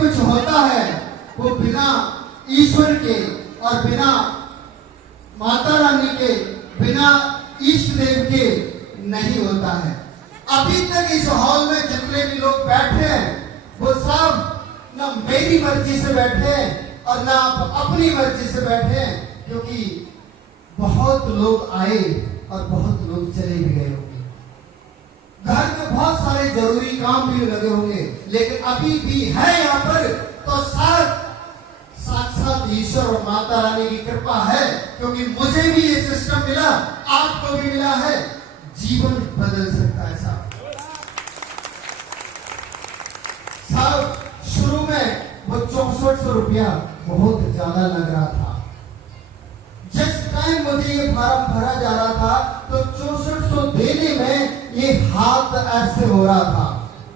कुछ होता है वो बिना ईश्वर के और बिना माता रानी के, बिना इष्ट देव के नहीं होता है। अभी तक इस हॉल में जितने भी लोग बैठे हैं वो सब ना मेरी मर्जी से बैठे हैं और ना अपनी मर्जी से बैठे हैं, क्योंकि बहुत लोग आए और बहुत लोग चले भी गए होंगे। घर में बहुत सारे जरूरी काम भी लगे होंगे, लेकिन अभी भी है यहाँ पर तो साक्षात ईश्वर और माता रानी की कृपा है, क्योंकि मुझे भी ये सिस्टम मिला, आपको भी मिला है। जीवन बदल सकता है साहब। शुरू में वो 6400 रुपया बहुत ज्यादा लग रहा था। जिस टाइम मुझे ये फॉर्म भरा जा रहा था तो 6400 देने में ये हाथ ऐसे हो रहा था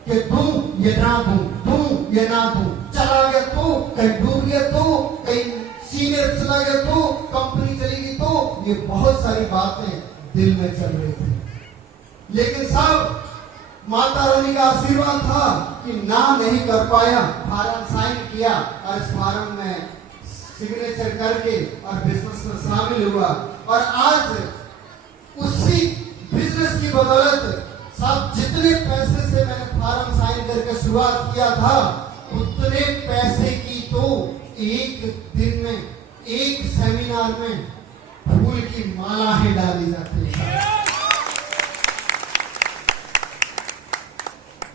कि दूं ये ना दूं, दूं ये ना दूं, चला गया तो कहीं डूब गया तो कहीं सीनियर चला गया तो कंपनी चलेगी तो, ये बहुत सारी बातें दिल में चल रही थी। लेकिन साहब माता रानी का आशीर्वाद था कि ना नहीं कर पाया, फॉर्म साइन किया और इस फॉर्म में सिग्नेचर करके और बिजनेस में शामिल हुआ। और आज उसी बिजनेस की बदौलत सब जितने पैसे से मैंने फॉर्म साइन करके शुरुआत किया था, उतने पैसे की तो एक दिन में एक सेमिनार में फूल की मालाएं डाली जाती है।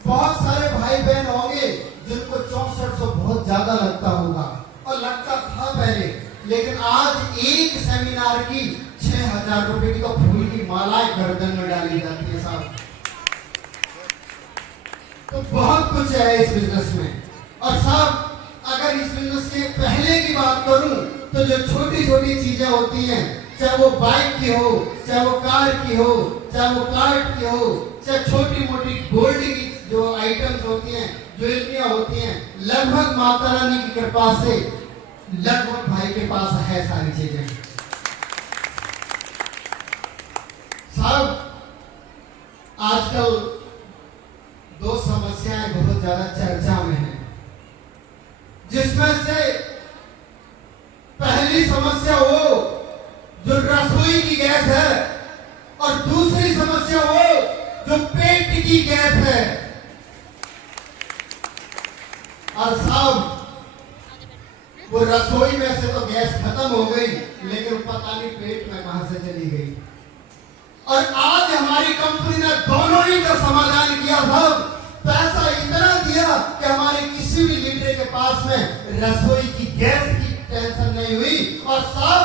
बहुत सारे भाई बहन होंगे जिनको 6400 बहुत ज्यादा लगता होगा और लगता था पहले, लेकिन आज एक सेमिनार की 6000 रुपए की तो फूल की मालाएं गर्दन में डाली जाती है साहब। तो बहुत कुछ है इस बिजनेस में। और साहब अगर इस बिजनेस के पहले की बात करूं तो जो छोटी छोटी चीजें होती हैं, चाहे वो बाइक की हो, चाहे वो कार की हो, चाहे वो कार्ड की हो, चाहे छोटी मोटी गोल्ड की जो आइटम्स होती हैं, ज्वेलरियां होती हैं, लगभग माता रानी की कृपा से लगभग भाई के पास है सारी चीजें साहब। आजकल दो समस्याएं बहुत ज्यादा चर्चा में हैं, जिसमें से पहली समस्या वो जो रसोई की गैस है और दूसरी समस्या वो जो पेट की गैस है। और साहब वो रसोई में से तो गैस खत्म हो गई, लेकिन पता नहीं पेट में कहां से चली गई। और आज हमारी कंपनी ने दोनों ही का समाधान किया साहब। पैसा इतना दिया कि हमारे किसी भी लीडर के पास में रसोई की गैस की टेंशन नहीं हुई, और साहब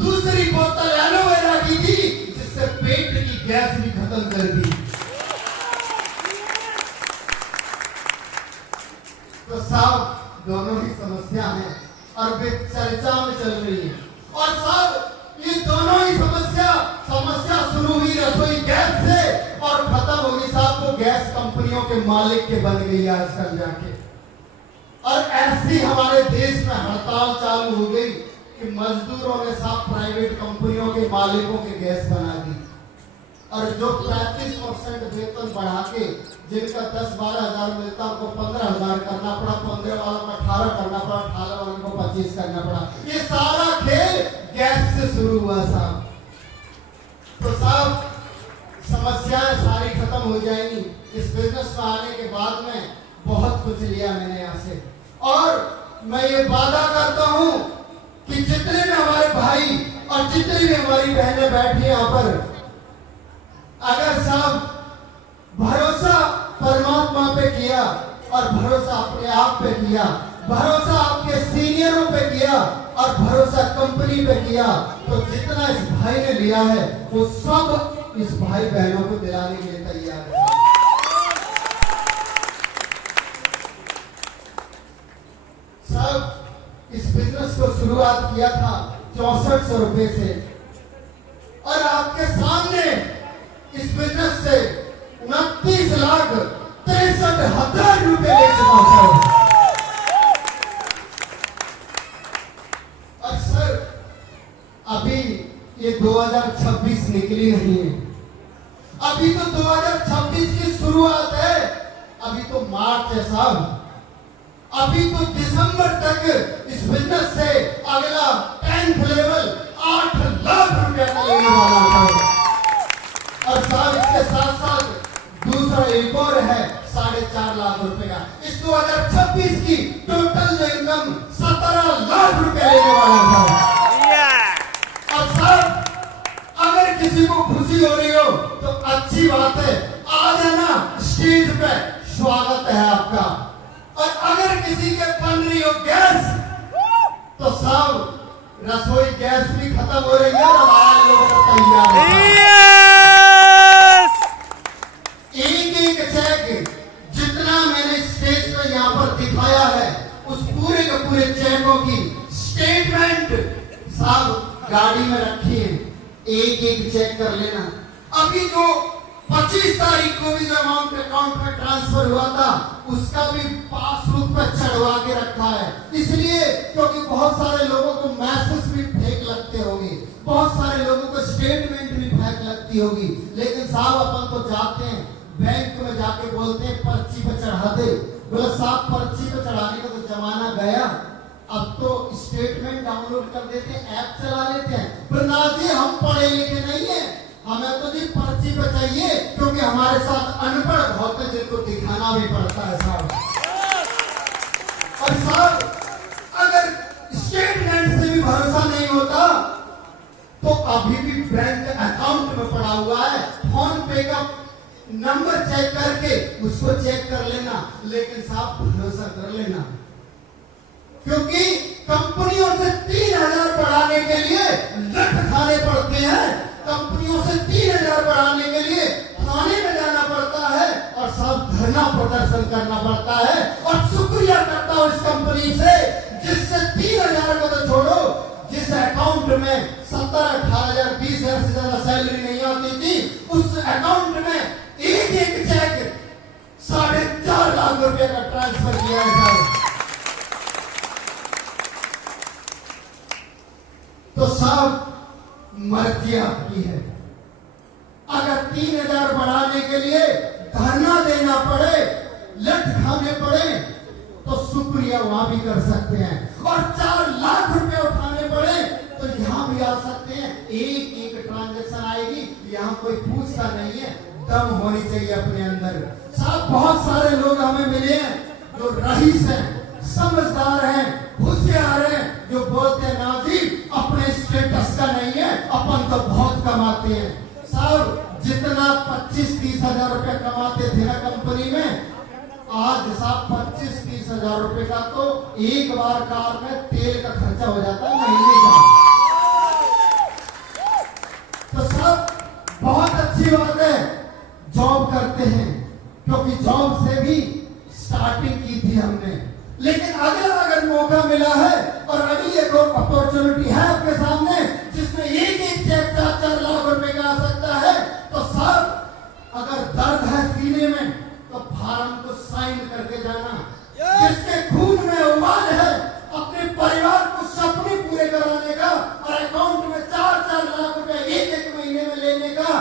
दूसरी बोतल एलोवेरा की थी जिससे पेट की गैस भी खत्म कर दी। तो साहब दोनों ही समस्या है और वे चर्चा में चल रही है। और साहब ये दोनों ही समस्या शुरू हुई रसोई गैस से और खत्म होगी साहब वो गैस कंपनियों के मालिक के बन गई आजकल जाके। और ऐसी हमारे देश में हड़ताल चालू हो गई कि मजदूरों ने साहब प्राइवेट कंपनियों के मालिकों के गैस बना दी। और जो 35% वेतन बढ़ा के जिनका 10-12 हजार मिलता उनको 15,000 करना पड़ा, 15 वालों को 18 करना पड़ा, 18 वालों को 25 करना पड़ा। ये सारा खेल गैस से शुरू हुआ साहब। तो साहब समस्याएं सारी खत्म हो जाएंगी इस बिजनेस में आने के बाद में। बहुत कुछ लिया मैंने यहाँ से, और मैं ये वादा करता हूँ कि जितने भी हमारे भाई और जितनी भी हमारी बहनें बैठी यहाँ पर, अगर साहब भरोसा परमात्मा पे किया और भरोसा अपने आप पे किया, भरोसा आपके सीनियरों पे किया और भरोसा कंपनी पे किया, तो जितना इस भाई ने लिया है वो सब इस भाई बहनों को दिलाने के लिए तैयार है। सब इस बिजनेस को शुरुआत किया था 6400 रुपए से, और आपके सामने इस बिजनेस से 29,63,000 रुपए ले चुका हूं। और सर अभी ये 2026 निकली नहीं है, अभी तो 2026 की शुरुआत है, अभी तो मार्च है साहब। अभी तो दिसंबर तक इस बिजनेस से अगला 10th लेवल 8 लाख रुपया का लेने वाला है। और साहब इसके साथ साथ दूसरा एक और है 4.5 लाख रुपए का। इस 2026 की टोटल इनकम 17 लाख रुपया लेने वाला था। और साहब अगर किसी को खुशी हो रही हो तो अच्छी बात है, आ जाना स्टेज पे, स्वागत है आपका। और अगर किसी के बन रही हो गैस तो साहब रसोई गैस भी खत्म हो रही है और हमारे लोगों को तैयार है। एक चेक जितना मैंने स्टेज पे यहाँ पर दिखाया है उस पूरे के पूरे चेकों की स्टेटमेंट साहब गाड़ी में रखी है, एक चेक कर लेना। अभी जो 25 तारीख को भी जो अमाउंट अकाउंट में ट्रांसफर हुआ था उसका भी पासबुक पे चढ़वा के रखा है, इसलिए क्योंकि बहुत सारे लोगों को मैसेज भी फेक लगते होंगे, बहुत सारे लोगों को स्टेटमेंट भी फेक लगती होगी। लेकिन साहब अपन तो जाते हैं बैंक में जाके बोलते हैं पर्ची पे चढ़ा दे, बोले साहब पर्ची पे चढ़ाने का तो जमाना गया, अब तो स्टेटमेंट डाउनलोड कर देते हैं, ऐप चला लेते हैं। प्रहलाद जी हम पढ़े लिखे नहीं है, हमें तो जी पर्ची पे चाहिए, क्योंकि हमारे साथ अनपढ़ बहुत है जिनको दिखाना भी पड़ता है साहब। और साहब अगर स्टेटमेंट से भी भरोसा नहीं होता तो अभी भी बैंक अकाउंट में पड़ा हुआ है, फोन पे का नंबर चेक करके उसको चेक कर लेना। लेकिन साहब भरोसा कर लेना, क्योंकि कंपनियों से 3000 बढ़ाने के लिए लठ खाने पड़ते हैं, कंपनियों से 3000 बढ़ाने के लिए थाने में जाना पड़ता है और सब धरना प्रदर्शन करना पड़ता है। और शुक्रिया करता हूं इस कंपनी से जिससे 3000 को तो छोड़ो, जिस अकाउंट में 17, 18,000, 20,000 से ज्यादा सैलरी नहीं आती थी उस अकाउंट में एक चेक 4.5 लाख रुपए का ट्रांसफर किया है। तो साहब मर्जी आपकी है, अगर 3000 बढ़ाने के लिए धरना देना पड़े, लठ खाने पड़े तो शुक्रिया वहां भी कर सकते हैं। और 4 लाख रुपए उठाने पड़े तो यहां भी आ सकते हैं। एक ट्रांजैक्शन आएगी, यहां कोई पूछता नहीं है, दम होनी चाहिए अपने अंदर। साहब बहुत सारे लोग हमें मिले हैं जो रईस हैं, समझदार हैं, होशियार हैं, जो बोलते हैं ना जी अपने स्टेटस का नहीं है, अपन तो बहुत कमाते हैं। साहब जितना 25-30 हजार रुपए कमाते थे ना कंपनी में, आज साहब 25-30 हजार रुपए का तो एक बार कार में तेल का खर्चा हो जाता है महीने का। तो साहब बहुत अच्छी बात है जॉब करते हैं, क्योंकि जॉब से भी स्टार्टिंग की थी हमने। लेकिन अगर मौका मिला है और अगली एक और अपॉर्चुनिटी है आपके सामने जिसमें एक चेक 4-4 लाख रुपए का आ सकता है, तो साहब अगर दर्द है सीने में तो फार्म को साइन करके जाना। जिसके खून में उबाल है अपने परिवार को सपने पूरे कराने का और अकाउंट में 4-4 लाख रुपए एक महीने में लेने का,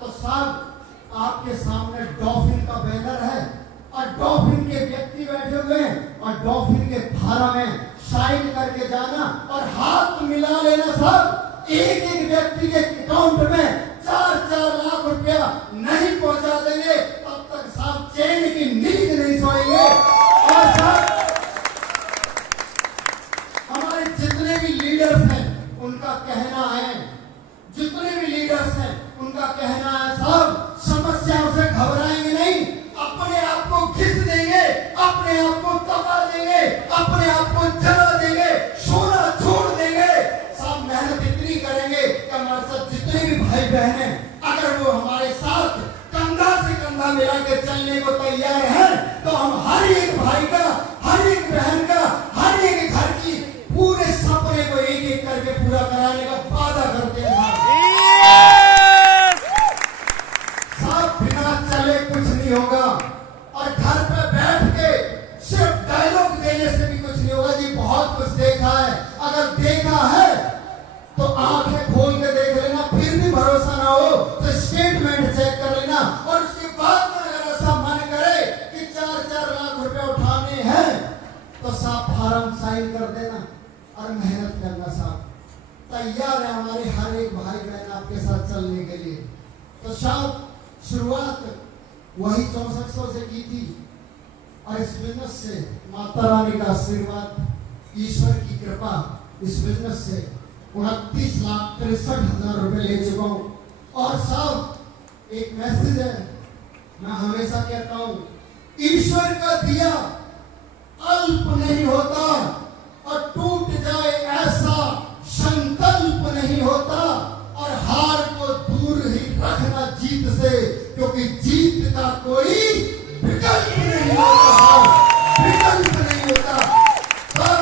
तो साहब आपके सामने डॉल्फिन का बैनर है और डॉल्फिन के व्यक्ति बैठे हुए हैं और डॉल्फिन के फार्म में साइन करके जाना और हाथ मिला लेना। साहब एक व्यक्ति के अकाउंट में 4-4 लाख रुपया नहीं पहुंचा देंगे तब तक साहब चैन की नींद नहीं सोएंगे। और साहब हमारे जितने भी लीडर्स हैं उनका कहना है, जितने भी लीडर्स हैं उनका कहना है साहब समस्याओं से घबराएंगे नहीं, अपने आप को घिस देंगे, अपने आप को दबा देंगे, अपने आप को जला देंगे, सोना छोड़ देंगे। साहब मेहनत इतनी करेंगे कि हमारे साथ जितने भी भाई बहन हैं अगर वो हमारे साथ कंधा से कंधा मिला के चलने को तैयार है तो हम हर एक भाई का, हर एक बहन का, हर एक घर की पूरे सपने को एक करके पूरा कराने का वादा करते हैं। साहब बिना चले कुछ नहीं होगा और घर पे बैठ के सिर्फ डायलॉग देने से भी कुछ नहीं होगा जी। बहुत कुछ देखा है, अगर देखा है तो आंखें खोल के देख लेना, फिर भी भरोसा ना हो तो स्टेटमेंट चेक कर लेना। और उसके बाद में अगर ऐसा मन करे कि 4-4 लाख रुपए उठाने हैं तो आपके साथ चलने के लिए। तो शायद शुरुआत वही 6400 से की थी और इस बिजनेस से माता रानी का आशीर्वाद, ईश्वर की कृपा, इस बिजनेस से 29,63,000 रुपए ले चुका हूँ। और साहब एक मैसेज है, मैं हमेशा कहता हूँ, ईश्वर का दिया अल्प नहीं होता और टूट जाए ऐसा संकल्प नहीं होता, और हार को दूर ही रखना जीत से, क्योंकि जीत का कोई विकल्प नहीं होता, विकल्प नहीं होता। और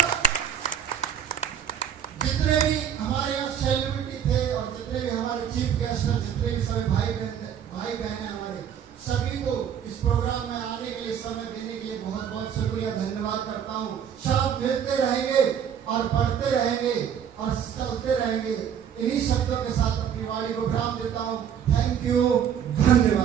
जितने भी हमारे यहाँ सेलिब्रिटी थे और जितने भी हमारे चीफ गेस्ट हैं, जितने भी सभी भाई बहन हैं हमारे, सभी को इस प्रोग्राम में आने के लिए, समय देने के लिए बहुत बहुत शुक्रिया, धन्यवाद करता हूँ। शायद मिलते रहेंगे और बढ़ते रहेंगे और चलते रहेंगे। इन्हीं शब्दों के साथ अपनी वाणी को विराम देता हूँ। थैंक यू, धन्यवाद।